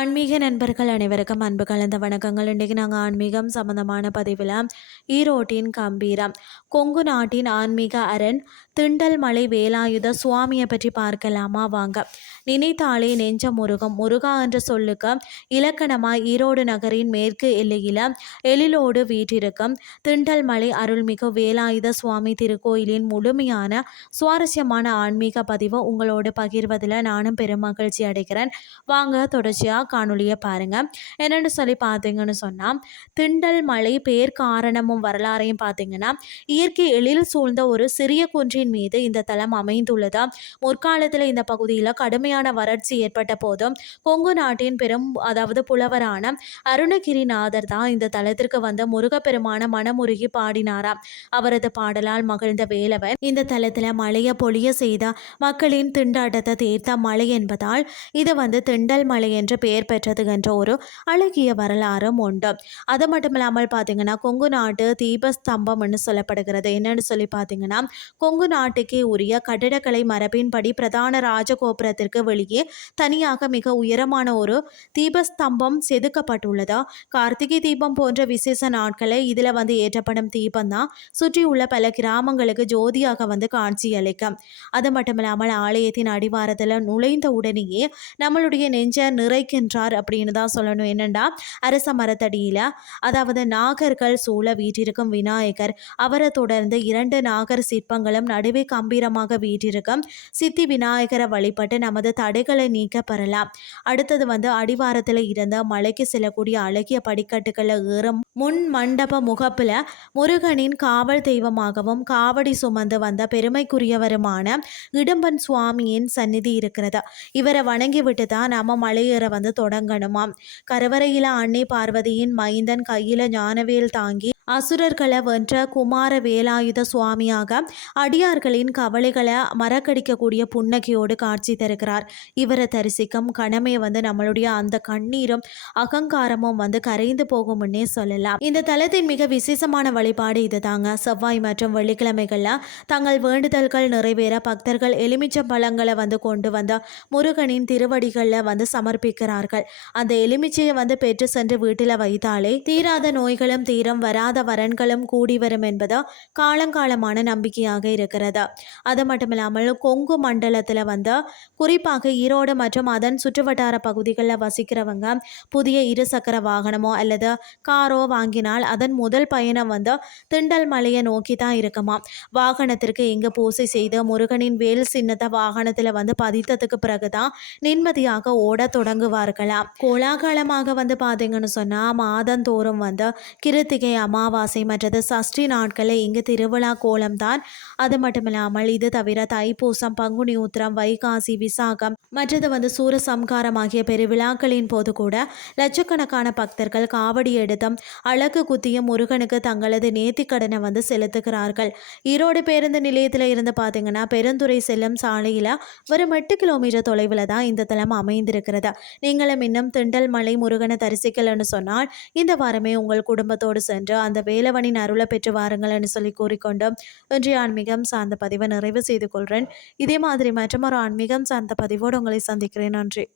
ஆன்மீக நண்பர்கள் அனைவருக்கும் அன்பு கலந்த வணக்கங்கள். இன்றைக்கு நாங்கள் ஆன்மீகம் சம்பந்தமான பதிவில் ஈரோட்டின் கம்பீரம் கொங்கு நாட்டின் ஆன்மீக அரண் திண்டல் மலை வேலாயுத சுவாமியை பற்றி பார்க்கலாமா வாங்க. நினைத்தாலே நெஞ்ச முருகம். முருகா என்ற சொல்லுக்கு இலக்கணமாய் ஈரோடு நகரின் மேற்கு எல்லையில் எழிலோடு வீற்றிருக்கும் திண்டல் மலை அருள்மிகு வேலாயுத சுவாமி திருக்கோயிலின் முழுமையான சுவாரஸ்யமான ஆன்மீக பதிவை உங்களோடு பகிர்வதில் நானும் பெரும் மகிழ்ச்சி அடைகிறேன். வாங்க தொடர்ச்சியாக காணொலியை பாருங்க. என்னன்னு சொல்லி பார்த்தீங்கன்னு சொன்னா, திண்டல் மலை பேர் காரணமும் வரலாறையும் பார்த்தீங்கன்னா, இயற்கை எழில் சூழ்ந்த ஒரு சிறிய குன்றின் மீது இந்த தலம் அமைந்துள்ளது. முற்காலத்தில் இந்த பகுதியில் கடுமையான வறட்சி ஏற்பட்ட போதும் கொங்கு நாட்டின் புலவரான அருணகிரிநாதர் தான் இந்த தலத்திற்கு வந்த முருகப்பெருமான மனமுருகி பாடினாராம். அவரது பாடலால் மகிழ்ந்த வேலவன் இந்த தலத்தில் மழையை பொழிய செய்த மக்களின் திண்டாட்டத்தை தீர்த்த மலை என்பதால் இது திண்டல் மலை என்று பெயர் பெற்றது என்ற ஒரு அழகிய வரலாறும் உண்டு. அது மட்டும் இல்லாமல் பார்த்தீங்கன்னா, கொங்கு நாட்டு தீபஸ்தம்பம்னு சொல்லப்படுகிறது. என்னன்னு சொல்லி பார்த்தீங்கன்னா, கொங்கு நாட்டுக்கே உரிய கட்டிடக்கலை மரபின்படி பிரதான ராஜகோபுரத்திற்கு வெளியே தனியாக மிக உயரமான ஒரு தீபஸ்தம்பம் செதுக்கப்பட்டுள்ளது. கார்த்திகை தீபம் போன்ற விசேஷ நாட்களை இதில் ஏற்றப்படும் தீபம் தான் சுற்றியுள்ள பல கிராமங்களுக்கு ஜோதியாக காட்சி அளிக்கும். அது மட்டும் இல்லாமல் ஆலயத்தின் அடிவாரத்தில் நுழைந்த உடனேயே நம்மளுடைய நெஞ்ச நிறைக்கின்றார் அப்படின்னு தான் சொல்லணும். என்னண்டா, அரச மரத்தடியில் நாகர்கள் சூழ வீற்றிருக்கும் விநாயகர், அவரை தொடர்ந்து 2 நாகர் சிற்பங்களும் நடுவே கம்பீரமாக வீற்றிருக்கும் சித்தி விநாயகரை வழிபட்டு நமது தடைகளை நீக்க பெறலாம். அடுத்தது அடிவாரத்தில் இருந்த மலைக்கு செல்லக்கூடிய அழகிய படிக்கட்டுகளை ஏறும் முன் மண்டப முகப்பில் முருகனின் காவல் தெய்வமாகவும் காவடி சுமந்து வந்த பெருமைக்குரியவருமான இடும்பன் சுவாமியின் சந்நிதி இருக்கிறது. இவரை வணங்கிவிட்டு தான் நம்ம மலையேற தொடங்கணுமாம். கருவறையில அன்னை பார்வதியின் மைந்தன் கையில ஞானவேல் தாங்கி அசுரர்களை வென்ற குமார வேலாயுத சுவாமியாக அடியார்களின் கவலைகளை மறக்கடிக்கக்கூடிய புன்னகையோடு காட்சி தருகிறார். இவரை தரிசிக்கும் கணமே நம்மளுடைய அந்த கண்ணீரும் அகங்காரமும் கரைந்து போகும்னே சொல்லலாம். இந்த தலத்தின் மிக விசேஷமான வழிபாடு இது தாங்க. செவ்வாய் மற்றும் வெள்ளிக்கிழமைகள்ல தங்கள் வேண்டுதல்கள் நிறைவேற பக்தர்கள் எலுமிச்சம் பழங்களை கொண்டு முருகனின் திருவடிகளில் சமர்ப்பிக்கிறார்கள். அந்த எலுமிச்சையை பெற்று சென்று வீட்டில் வைத்தாலே தீராத நோய்களும் தீரம், வராத வரன்களும் கூடி வரும் என்பது காலங்காலமான நம்பிக்கையாக இருக்கிறது. அது மட்டும் இல்லாமல் கொங்கு மண்டலத்தில் குறிப்பாக ஈரோடு மற்றும் அதன் சுற்றுவட்டார பகுதிகளில் வசிக்கிறவங்க புதிய 2 சக்கர வாகனமோ அல்லது காரோ வாங்கினால் அதன் முதல் பயணம் திண்டல் மலையை நோக்கி தான் இருக்குமா. வாகனத்திற்கு இங்கு பூசை செய்து முருகனின் வேல் சின்னத்தை வாகனத்தில் பதித்ததுக்கு பிறகுதான் நிம்மதியாக ஓட தொடங்குவார்களாம். கோலாகலமாக பார்த்தீங்கன்னு சொன்னால் மாதந்தோறும் கிருத்திகை, அமாவாசை மற்றது சஷ்டி நாட்களை இங்கு திருவிழா கோலம் தான். அது மட்டும் இல்லாமல் இது தவிர தைப்பூசம், பங்குனி உத்திரம், வைகாசி, விசாகம் மற்றது சூரசம்காரம் ஆகிய பெருவிழாக்களின் போது கூட லட்சக்கணக்கான பக்தர்கள் காவடி எடுத்தும் அழகு குத்தியும் முருகனுக்கு தங்களது நேர்த்திக்கடனை செலுத்துகிறார்கள். ஈரோடு பேருந்து நிலையத்தில் இருந்து பார்த்தீங்கன்னா பெருந்துறை செல்லும் சாலையில் வெறும் 8 கிலோமீட்டர் தொலைவில் தான் இந்த தலம் அமைந்திருக்கிறது. நீங்களும் இன்னும் திண்டல் மலை முருகனை தரிசிக்கலன்னு சொன்னால் இந்த வாரமே உங்கள் குடும்பத்தோடு சென்று அந்த வேலவனின் அருளை பெற்று வாருங்கள்னு சொல்லி கூறிக்கொண்டு இன்றைய ஆன்மீகம் சார்ந்த பதிவை நிறைவு செய்து கொள்கிறேன். இதே மாதிரி மற்றொரு ஆன்மீகம் சார்ந்த பதிவோடு உங்களை சந்திக்கிறேன். நன்றி.